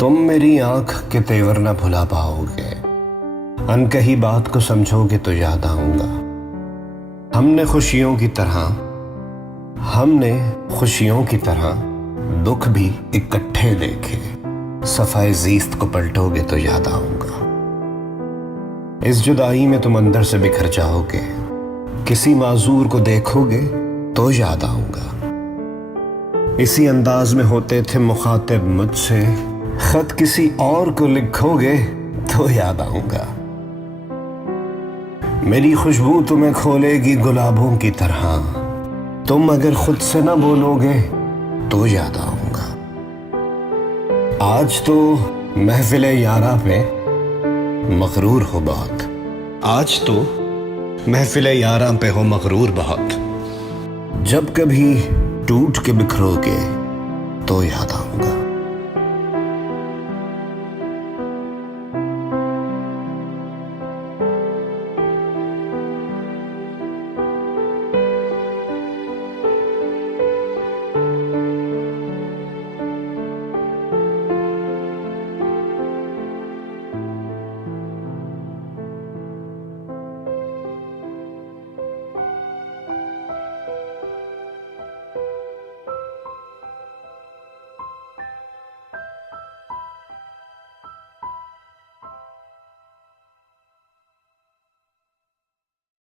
तुम मेरी आंख के तेवर न भुला पाओगे, अनकही बात को समझोगे तो याद आऊंगा। हमने खुशियों की तरह दुख भी इकट्ठे देखे, सफाए ज़ीस्त को पलटोगे तो याद आऊंगा। इस जुदाई में तुम अंदर से बिखर जाओगे, किसी माजूर को देखोगे तो याद आऊंगा। इसी अंदाज में होते थे मुखातिब मुझसे, खत किसी और को लिखोगे तो याद आऊंगा। मेरी खुशबू तुम्हें खोलेगी गुलाबों की तरह, तुम अगर खुद से ना बोलोगे तो याद आऊंगा। आज तो महफिले यारा पे मगरूर हो बहुत, आज तो महफिले यारा पे हो मगरूर बहुत। जब कभी टूट के बिखरोगे तो याद आऊंगा।